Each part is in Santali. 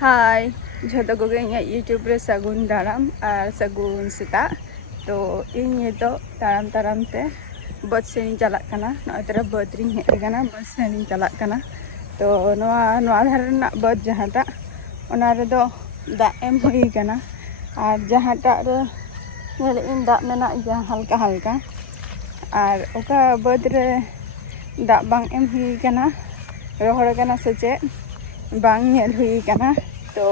Hai, jhoto koge inyag YouTube re sagun daram ar sagun seta. To ᱤᱧ ᱱᱤᱛᱚᱜ ᱛᱟᱲᱟᱢ ᱛᱮ ᱵᱟᱹᱫᱽ ᱥᱮᱱ ᱤᱧ ᱪᱟᱞᱟᱜ ᱠᱟᱱᱟ. ᱱᱚᱜᱼᱚᱭ ᱛᱚᱨᱟ ᱵᱟᱹᱫᱽ ᱨᱤᱧ ᱦᱮᱡ ᱟᱠᱟᱱᱟ. ᱵᱟᱹᱫᱽ ᱥᱮᱱ ᱤᱧ ᱪᱟᱞᱟᱜ ᱠᱟᱱᱟ. ᱛᱚ ᱱᱚᱣᱟ ᱫᱷᱟᱨᱮ ᱨᱮᱱᱟᱜ ᱵᱟᱹᱫᱽ ᱡᱟᱦᱟᱸᱴᱟᱜ ᱚᱱᱟ ᱨᱮᱫᱚ ᱫᱟᱜ ᱮᱢ ᱦᱩᱭ ᱟᱠᱟᱱᱟ. ᱟᱨ ᱡᱟᱦᱟᱸᱴᱟᱜ ᱨᱮ ᱧᱮᱞᱮᱫ ᱤᱧ ᱫᱟᱜ ᱢᱮᱱᱟᱜ ᱜᱮᱭᱟ ᱦᱟᱞᱠᱟ ᱦᱟᱞᱠᱟ. ᱟᱨ ᱚᱠᱟ ᱵᱟᱹᱫᱽ ᱨᱮ ᱫᱟᱜ ᱵᱟᱝ ᱮᱢ ᱦᱩᱭ ᱟᱠᱟᱱᱟ, ᱨᱚᱦᱚᱲ ᱟᱠᱟᱱᱟ ᱥᱮ ᱪᱮᱫ ᱵᱟᱝ ᱧᱮᱞ ᱦᱩᱭ ᱟᱠᱟᱱᱟ. ᱛᱚ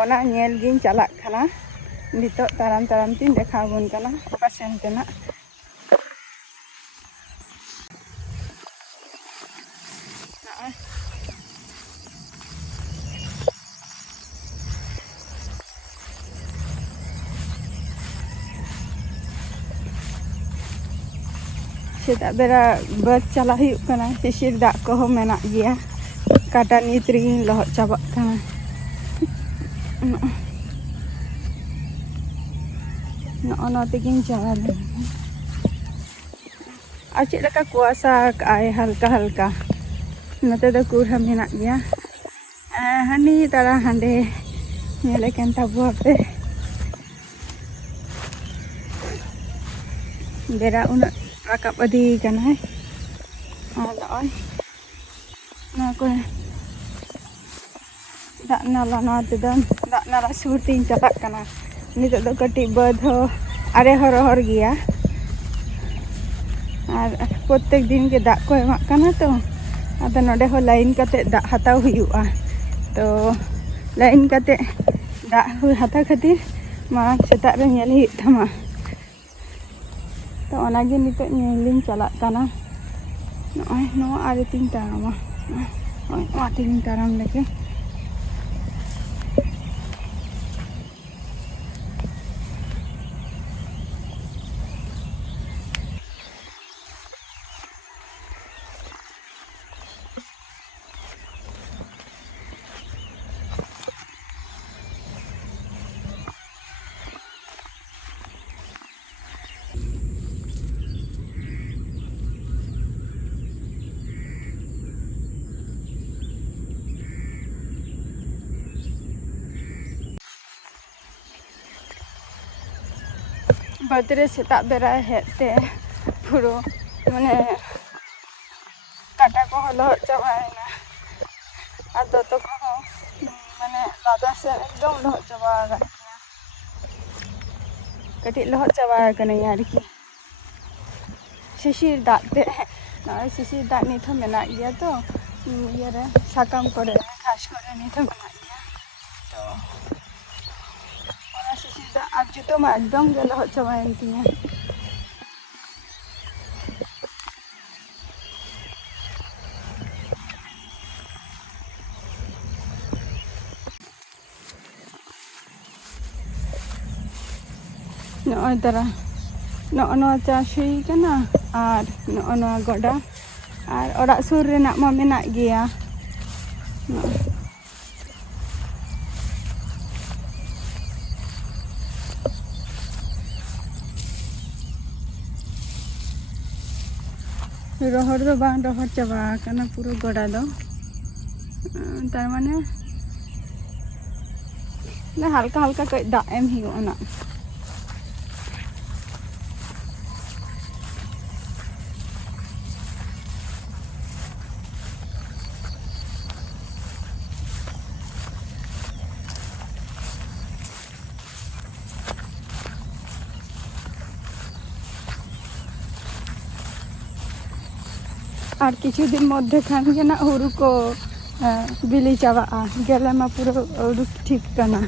ᱚᱱᱟ ᱧᱮᱞ ᱜᱤᱧ ᱪᱟᱞᱟᱜ ᱠᱟᱱᱟ. ᱱᱤᱛᱚᱜ ᱛᱟᱲᱟᱢ ᱛᱤᱧ ᱫᱮᱠᱷᱟᱣ ᱟᱵᱚᱱ ᱠᱟᱱᱟ ᱚᱠᱟ ᱥᱮᱱ ᱛᱮᱱᱟᱜ. ᱥᱮᱛᱟᱜ ᱵᱮᱲᱟ ᱵᱟᱹᱫᱽ ᱪᱟᱞᱟᱜ ᱦᱩᱭᱩᱜ ᱠᱟᱱᱟ. ᱥᱤᱥᱤᱨ ᱫᱟᱜ ᱠᱚᱦᱚᱸ ᱢᱮᱱᱟᱜ ᱜᱮᱭᱟ. ᱠᱟᱴᱟ ᱱᱤᱛ ᱨᱮᱜᱤᱧ ᱞᱚᱦᱚᱫ ᱪᱟᱵᱟᱜ ᱠᱟᱱᱟ. ᱱᱚᱜᱼᱚ ᱱᱚᱣᱟ ᱛᱮᱜᱤᱧ ᱪᱟᱞᱟᱣ ᱞᱮᱱᱟ. ᱟᱨ ᱪᱮᱫ ᱞᱮᱠᱟ ᱠᱩᱣᱟᱥᱟ ᱠᱟᱜᱼᱟᱭ ᱦᱟᱞᱠᱟ ᱦᱟᱞᱠᱟ. ᱱᱚᱛᱮ ᱫᱚ ᱠᱩᱨᱦᱟᱹ ᱢᱮᱱᱟᱜ ᱜᱮᱭᱟ. ᱦᱟᱹᱱᱤ ᱛᱟᱨᱟ ᱦᱟᱸᱰᱮ ᱧᱮᱞᱮ ᱠᱟᱱ ᱛᱟᱵᱚᱣᱟᱯᱮ. ᱵᱮᱲᱟ ᱩᱱᱟᱹᱜ ᱨᱟᱠᱟᱵ ᱤᱫᱤ ᱠᱟᱱᱟᱭ. ᱟᱨ ᱱᱚᱜᱼᱚᱭ ᱱᱚᱣᱟ ᱠᱚ ᱫᱟᱜ ᱱᱟᱞᱟ, ᱱᱚᱣᱟ ᱛᱮᱫᱚ ᱫᱟᱜ ᱱᱟᱞᱟ ᱥᱩᱨ ᱛᱤᱧ ᱪᱟᱞᱟᱜ ᱠᱟᱱᱟ. ᱱᱤᱛᱚᱜ ᱫᱚ ᱠᱟᱹᱴᱤᱡ ᱵᱟᱹᱫᱽ ᱦᱚᱸ ᱟᱨᱮ ᱦᱚᱸ ᱨᱚᱦᱚᱲ ᱜᱮᱭᱟ. ᱟᱨ ᱯᱨᱚᱛᱮᱠ ᱫᱤᱱ ᱜᱮ ᱫᱟᱜ ᱠᱚ ᱮᱢᱟᱜ ᱠᱟᱱᱟ ᱛᱚ. ᱟᱫᱚ ᱱᱚᱰᱮ ᱦᱚᱸ ᱞᱟᱭᱤᱱ ᱠᱟᱛᱮ ᱫᱟᱜ ᱦᱟᱛᱟᱣ ᱦᱩᱭᱩᱜᱼᱟ. ᱛᱚ ᱞᱟᱭᱤᱱ ᱠᱟᱛᱮ ᱫᱟᱜ ᱦᱟᱛᱟᱣ ᱠᱷᱟᱹᱛᱤᱨ ᱢᱟᱲᱟᱝ ᱥᱮᱛᱟᱜ ᱨᱮ ᱧᱮᱞ ᱦᱩᱭᱩᱜ ᱛᱟᱢᱟ. ᱛᱚ ᱚᱱᱟᱜᱮ ᱱᱤᱛᱚᱜ ᱧᱮᱞᱤᱧ ᱪᱟᱞᱟᱜ ᱠᱟᱱᱟ. ᱱᱚᱜᱼᱚᱭ ᱱᱚᱣᱟ ᱟᱲᱮ ᱛᱤᱧ ᱛᱟᱲᱟᱢᱟ. ᱱᱚᱜᱼᱚᱭ ᱱᱚᱣᱟ ᱛᱮᱜᱤᱧ ᱛᱟᱲᱟᱢ ᱞᱮᱜᱮ. ᱵᱟᱹᱫᱽ ᱨᱮ ᱥᱮᱛᱟᱜ ᱵᱮᱲᱟ ᱦᱮᱡ ᱛᱮ ᱯᱩᱨᱟᱹ ᱢᱟᱱᱮ ᱠᱟᱴᱟ ᱠᱚᱦᱚᱸ ᱞᱚᱦᱚᱫ ᱪᱟᱵᱟᱭᱮᱱᱟ. ᱟᱨ ᱫᱚᱛᱚ ᱠᱚᱦᱚᱸ ᱢᱟᱱᱮ ᱞᱟᱸᱫᱟ ᱥᱮᱫ ᱮᱠᱫᱚᱢ ᱞᱚᱦᱚᱫ ᱪᱟᱵᱟ ᱟᱠᱟᱱ ᱛᱤᱧᱟ. ᱠᱟᱹᱴᱤᱡ ᱞᱚᱦᱚᱫ ᱪᱟᱵᱟ ᱟᱠᱟᱱᱟᱹᱧ ᱟᱨᱠᱤ ᱥᱤᱥᱤᱨ ᱫᱟᱜ ᱛᱮ. ᱱᱚᱜᱼᱚᱭ ᱥᱤᱥᱤᱨ ᱫᱟᱜ ᱱᱤᱛ ᱦᱚᱸ ᱢᱮᱱᱟᱜ ᱜᱮᱭᱟ ᱛᱚ ᱤᱭᱟᱹᱨᱮ ᱥᱟᱠᱟᱢ ᱠᱚᱨᱮ ᱜᱷᱟᱥ ᱠᱚᱨᱮ ᱱᱤᱛ ᱦᱚᱸ ᱢᱮᱱᱟᱜ ᱜᱮᱭᱟ. ᱛᱚ ᱚᱱᱟ ᱥᱤᱥᱤᱨ ᱫᱟᱜ ᱟᱨ ᱡᱩᱛᱟᱹ ᱢᱟ ᱮᱠᱫᱚᱢ ᱜᱮ ᱞᱚᱦᱚᱫ ᱪᱟᱵᱟᱭᱮᱱ ᱛᱤᱧᱟ. ᱱᱚᱜᱼᱚᱭ ᱛᱟᱨᱟ ᱱᱚᱜᱼᱚ ᱱᱚᱣᱟ ᱪᱟᱥ ᱦᱩᱭ ᱠᱟᱱᱟ. ᱟᱨ ᱱᱚᱜᱼᱚ ᱱᱚᱣᱟ ᱜᱚᱰᱟ ᱟᱨ ᱚᱲᱟᱜ ᱥᱩᱨ ᱨᱮᱱᱟᱜ ᱢᱟ ᱢᱮᱱᱟᱜ ᱜᱮᱭᱟ. রহর ᱫᱚ ᱵᱟᱝ ᱨᱚᱦᱚᱲ ᱪᱟᱵᱟ ᱟᱠᱟᱱᱟ ᱯᱩᱨᱟᱹ ᱜᱚᱰᱟ ᱫᱚ. ᱛᱟᱨ ᱢᱟᱱᱮ হালকা হালকা ᱠᱟᱹᱡ ᱫᱟᱜ ᱮᱢ ᱦᱩᱭᱩᱜᱼᱟ. ᱱᱟᱜ আর কিছুদিন মধ্যে খান ᱜᱮ ᱱᱟᱜ ᱦᱩᱲᱩ ᱠᱚ ᱵᱤᱞᱤ ᱪᱟᱵᱟᱜᱼᱟ. ᱜᱮᱞᱮ ᱢᱟ ᱯᱩᱨᱟᱹ ᱩᱰᱩᱠ ᱴᱷᱤᱠ ᱠᱟᱱᱟ.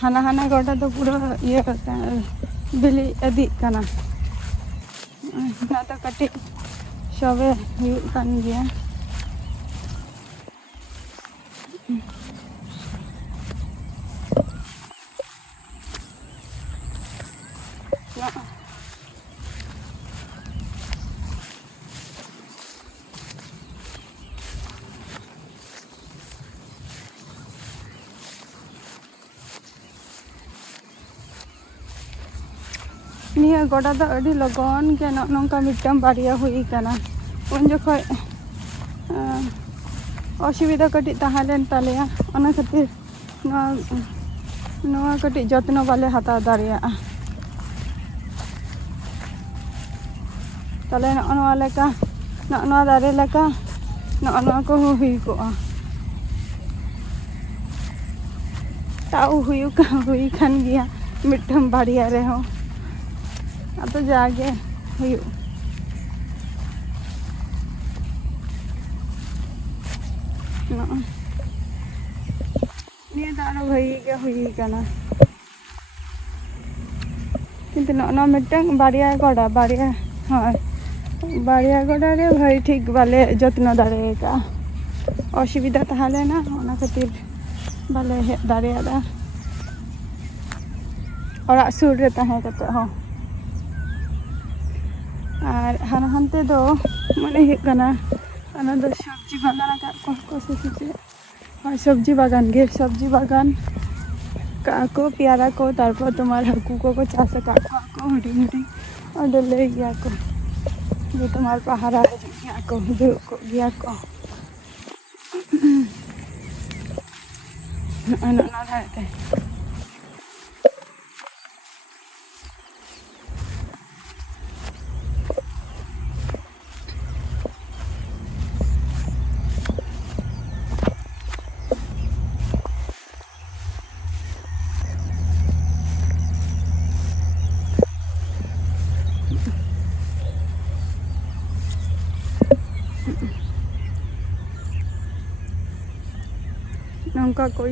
ᱦᱟᱱᱟ ᱜᱚᱰᱟ ᱫᱚ ᱯᱩᱨᱟᱹ ᱤᱭᱟᱹ ᱵᱤᱞᱤ ᱤᱫᱤᱜ ᱠᱟᱱᱟ. ᱚᱱᱟ ᱫᱚ ᱠᱟᱹᱴᱤᱡ ᱥᱚᱵᱮ ᱦᱩᱭᱩᱜ ᱠᱟᱱ ᱜᱮᱭᱟ. निया गोड़ा दा अड़ी लगन के नोंका मिटम बारिया हुई कना उन जखय असुविधा कटी ताहलेन तालेया ओना खातिर नोआ कटी जत्न बाले हता दारिया ताले नोआ लेका नोआ दारे लेका नोआ को हुई को ताऊ हुई खान गया मिटम बारिया रे हो अब जागे हुई निया दारो भई के हुई कना किंतु न मिटंग बारिया गोड़ा बारिया हाँ बारिया गोड़ा रे भाई ठीक बाले जत्न दारे का असुविधा ताहले ना ओना खातिर बाले हे दारे दा और सुर रे ताहे कते हो और हानते दो माने हे कना अना दो सब्जी बागान को से और सब्जी बागान गे सब्जी बागान को प्यारा को तारपर तुम्हार हाकू को चाष का हुडिंग हुडिंग और ले गया को जो तुम्हार पहाड़ा गया को गया को ना रहते नौका को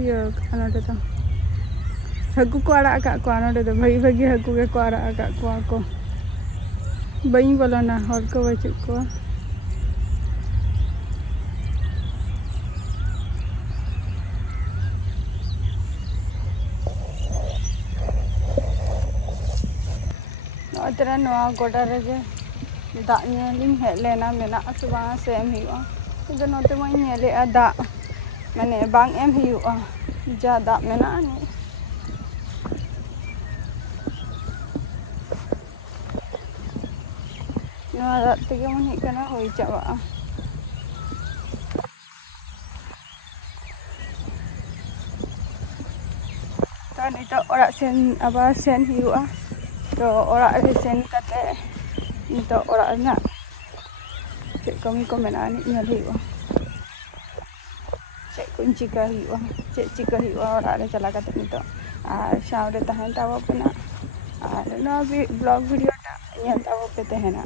हाकू को आड़ा को भाई भागी हाकू के को आड़ा को बई बोलना हर को बचु को अतरा नवा गोड़ा रे दाग नेलिंग हेज लेना मेना से बांग सेम हुआ तो नोते मा नेले दाग माने बांग एम हुआ जा दाग मेना नवा दाग तेगे मन हे कना होई चाबा तो नितो ओरा सेन आबार सेन हुआ तो ओरा रे सेन कते नितो ओरा ना चेक कमी को मेना नेल हुआ चेक को चिका हुआ चेक चिका हुआ ओरा रे चला कते नितो और साव रे तहन ताबो पेना और ना भी ब्लॉग वीडियो टा नेल ताबो पे तहना